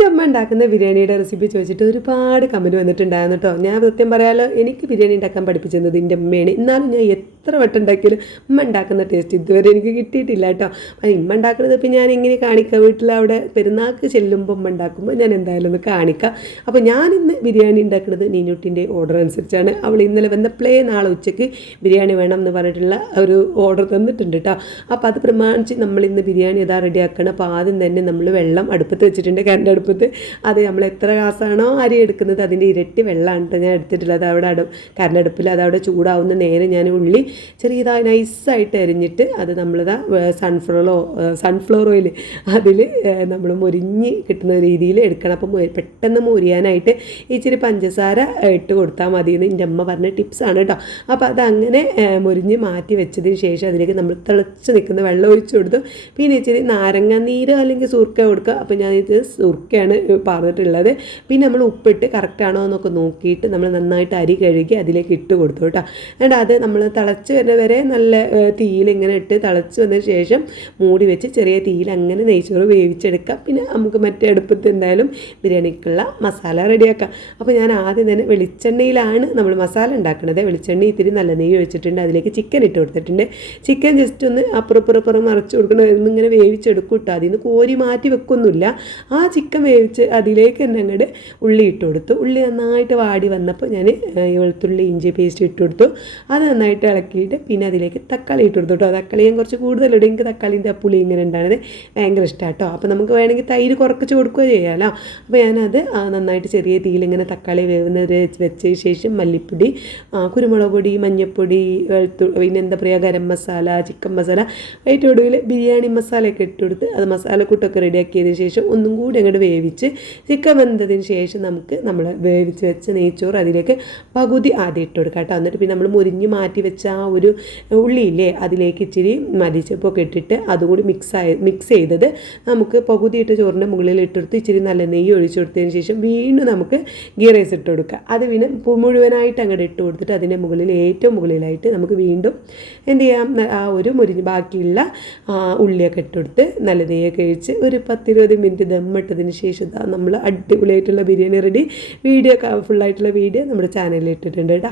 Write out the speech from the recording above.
എൻ്റെ അമ്മ ഉണ്ടാക്കുന്ന ബിരിയാണിയുടെ റെസിപ്പി ചോദിച്ചിട്ട് ഒരുപാട് കമൻറ്റ് വന്നിട്ടുണ്ടായിരുന്നു കേട്ടോ. ഞാൻ സത്യം പറയാലോ, എനിക്ക് ബിരിയാണി ഉണ്ടാക്കാൻ പഠിപ്പിച്ചത് എൻ്റെ അമ്മയാണ്. എന്നാലും ഞാൻ എത്ര വട്ടം ഉണ്ടാക്കിയാലും ഉമ്മ ഉണ്ടാക്കുന്ന ടേസ്റ്റ് ഇതുവരെ എനിക്ക് കിട്ടിയിട്ടില്ല കേട്ടോ. അപ്പം ഉമ്മ ഉണ്ടാക്കുന്നത് ഇപ്പം ഞാൻ ഇങ്ങനെ കാണിക്കാം, വീട്ടിൽ അവിടെ പെരുന്നാൾക്ക് ചെല്ലുമ്പോൾ ഉമ്മ ഉണ്ടാക്കുമ്പോൾ ഞാൻ എന്തായാലും ഒന്ന് കാണിക്കാം. അപ്പോൾ ഞാനിന്ന് ബിരിയാണി ഉണ്ടാക്കുന്നത് നീനൂട്ടിൻ്റെ ഓർഡർ അനുസരിച്ചാണ്. അവൾ ഇന്നലെ വന്നപ്പോഴേ നാളെ ഉച്ചയ്ക്ക് ബിരിയാണി വേണം എന്ന് പറഞ്ഞിട്ടുള്ള ഒരു ഓർഡർ തന്നിട്ടുണ്ട് കേട്ടോ. അപ്പോൾ അത് പ്രമാണിച്ച് നമ്മളിന്ന് ബിരിയാണി ഇതാ റെഡിയാക്കണം. അപ്പോൾ ആദ്യം തന്നെ നമ്മൾ വെള്ളം അടുപ്പത്ത് വെച്ചിട്ടുണ്ട്, കറണ്ട് അടുപ്പത്ത്. അത് നമ്മൾ എത്ര ഗ്ലാസ്സാണോ അരി എടുക്കുന്നത് അതിൻ്റെ ഇരട്ടി വെള്ളമാണ് ഞാൻ എടുത്തിട്ടുള്ളത്. അവിടെ കറണ്ട് അടുപ്പിൽ അതവിടെ ചൂടാവുന്ന നേരെ ഞാൻ ഉള്ളി ചെറിയതായി നൈസായിട്ട് അരിഞ്ഞിട്ട് അത് നമ്മളിതാ സൺഫ്ലവർ ഓയിൽ അതിൽ നമ്മൾ മൊരിഞ്ഞ് കിട്ടുന്ന രീതിയിൽ എടുക്കണം. അപ്പം പെട്ടെന്ന് മൊരിയാനായിട്ട് ഇച്ചിരി പഞ്ചസാര ഇട്ട് കൊടുത്താൽ മതി എന്ന് എൻ്റെ അമ്മ പറഞ്ഞ ടിപ്സാണ് കേട്ടോ. അപ്പോൾ അതങ്ങനെ മൊരിഞ്ഞ് മാറ്റി വെച്ചതിന് ശേഷം അതിലേക്ക് നമ്മൾ തിളച്ച് നിൽക്കുന്ന വെള്ളം ഒഴിച്ചു കൊടുത്തു. പിന്നെ ഇച്ചിരി നാരങ്ങ നീര് അല്ലെങ്കിൽ സുർക്ക കൊടുക്കുക. അപ്പോൾ ഞാനിത് സുർക്കയാണ് പറഞ്ഞിട്ടുള്ളത്. പിന്നെ നമ്മൾ ഉപ്പിട്ട് കറക്റ്റാണോ എന്നൊക്കെ നോക്കിയിട്ട് നമ്മൾ നന്നായിട്ട് അരി കഴുകി അതിലേക്ക് ഇട്ട് കൊടുത്തു കേട്ടോ. എന്നിട്ട് അത് നമ്മൾ തിളച്ച് വരുന്ന വരെ നല്ല തീയിൽ ഇങ്ങനെ ഇട്ട് തിളച്ച് വന്നതിന് ശേഷം മൂടി വെച്ച് ചെറിയ തീയിൽ അങ്ങനെ നെയ്ച്ചോറ് വേവിച്ചെടുക്കാം. പിന്നെ നമുക്ക് മറ്റേ അടുപ്പത്ത് എന്തായാലും ബിരിയാണിക്കുള്ള മസാല റെഡിയാക്കാം. അപ്പോൾ ഞാൻ ആദ്യം തന്നെ വെളിച്ചെണ്ണയിലാണ് നമ്മൾ മസാല ഉണ്ടാക്കുന്നത്. വെളിച്ചെണ്ണ ഇത്തിരി നല്ല നെയ്യ് ഒഴിച്ചിട്ടുണ്ട്, അതിലേക്ക് ചിക്കൻ ഇട്ട് കൊടുത്തിട്ടുണ്ട്. ചിക്കൻ ജസ്റ്റ് ഒന്ന് അപ്പുറപ്പുറപ്പുറം മറിച്ച് കൊടുക്കണം, എന്നിങ്ങനെ വേവിച്ചെടുക്കും കേട്ടോ. അതിൽ നിന്ന് കോരി മാറ്റി വെക്കൊന്നുമില്ല. ആ ചിക്കൻ വേവിച്ച് അതിലേക്ക് തന്നെ അങ്ങോട്ട് ഉള്ളി ഇട്ട് കൊടുത്തു. ഉള്ളി നന്നായിട്ട് വാടി വന്നപ്പോൾ ഞാൻ വെളുത്തുള്ളി ഇഞ്ചി പേസ്റ്റ് ഇട്ട് കൊടുത്തു. അത് നന്നായിട്ട് ഇളക്കിയിട്ട് പിന്നെ അതിലേക്ക് തക്കാളി ഇട്ട് കൊടുത്തു കേട്ടോ. തക്കാളി ഞാൻ കുറച്ച് കൂടുതലിടും, എനിക്ക് തക്കാളിൻ്റെ പുളി ഇങ്ങനെ ഉണ്ടാകുന്നത് ഭയങ്കര ഇഷ്ടമാണ് കേട്ടോ. അപ്പോൾ നമുക്ക് വേണമെങ്കിൽ തൈര് കുറച്ച് കൊടുക്കുകയോ ചെയ്യാമല്ലോ. അപ്പോൾ ഞാനത് നന്നായിട്ട് ചെറിയ തീയിൽ ഇങ്ങനെ തക്കാളി വേവുന്നത് വെച്ചതിന് ശേഷം മല്ലിപ്പൊടി, കുരുമുളക് പൊടി, മഞ്ഞൾപ്പൊടി, പിന്നെ എന്താ പറയുക, ഗരം മസാല, ചിക്കൻ മസാല, ഏറ്റവും ഒടുവിൽ ബിരിയാണി മസാലയൊക്കെ ഇട്ട് കൊടുത്ത് അത് മസാലക്കൂട്ടൊക്കെ റെഡിയാക്കിയതിന് ശേഷം ഒന്നും കൂടി അങ്ങോട്ട് വേവിച്ച് ചിക്കൻ വെന്തതിന് ശേഷം നമുക്ക് നമ്മൾ വേവിച്ച് വെച്ച നെയ്ച്ചോറ് അതിലേക്ക് പകുതി ആദ്യം ഇട്ട് കൊടുക്കാം കേട്ടോ. എന്നിട്ട് പിന്നെ നമ്മൾ മുരിഞ്ഞ് മാറ്റി വെച്ച ആ ഒരു ഉള്ളിയില്ലേ അതിലേക്ക് ഇച്ചിരി മല്ലിച്ചപ്പൊക്കെ ഇട്ടിട്ട് അതുകൂടി മിക്സ് ചെയ്തത് നമുക്ക് പകുതിയിട്ട് ചോറിൻ്റെ മുകളിൽ ഇട്ടെടുത്ത് ഇച്ചിരി നല്ല നെയ്യ് ഒഴിച്ചു കൊടുത്തതിന് ശേഷം വീണ്ടും നമുക്ക് ഗീ റൈസ് ഇട്ട് കൊടുക്കുക. അത് പിന്നെ മുഴുവനായിട്ട് അങ്ങോട്ട് ഇട്ട് കൊടുത്തിട്ട് അതിൻ്റെ മുകളിൽ ഏറ്റവും മുകളിലായിട്ട് നമുക്ക് വീണ്ടും എന്ത് ചെയ്യാം, ആ ഒരു ബാക്കിയുള്ള ഉള്ളിയൊക്കെ ഇട്ടുകൊടുത്ത് നല്ല നെയ്യൊക്കെ ഒഴിച്ച് ഒരു 10-20 മിനിറ്റ് ദമ്മിട്ടതിന് ശേഷം നമ്മൾ അടിപൊളിയായിട്ടുള്ള ബിരിയാണി റെഡി. വീഡിയോ ഫുള്ളായിട്ടുള്ള വീഡിയോ നമ്മുടെ ചാനലിൽ ഇട്ടിട്ടുണ്ട് കേട്ടോ.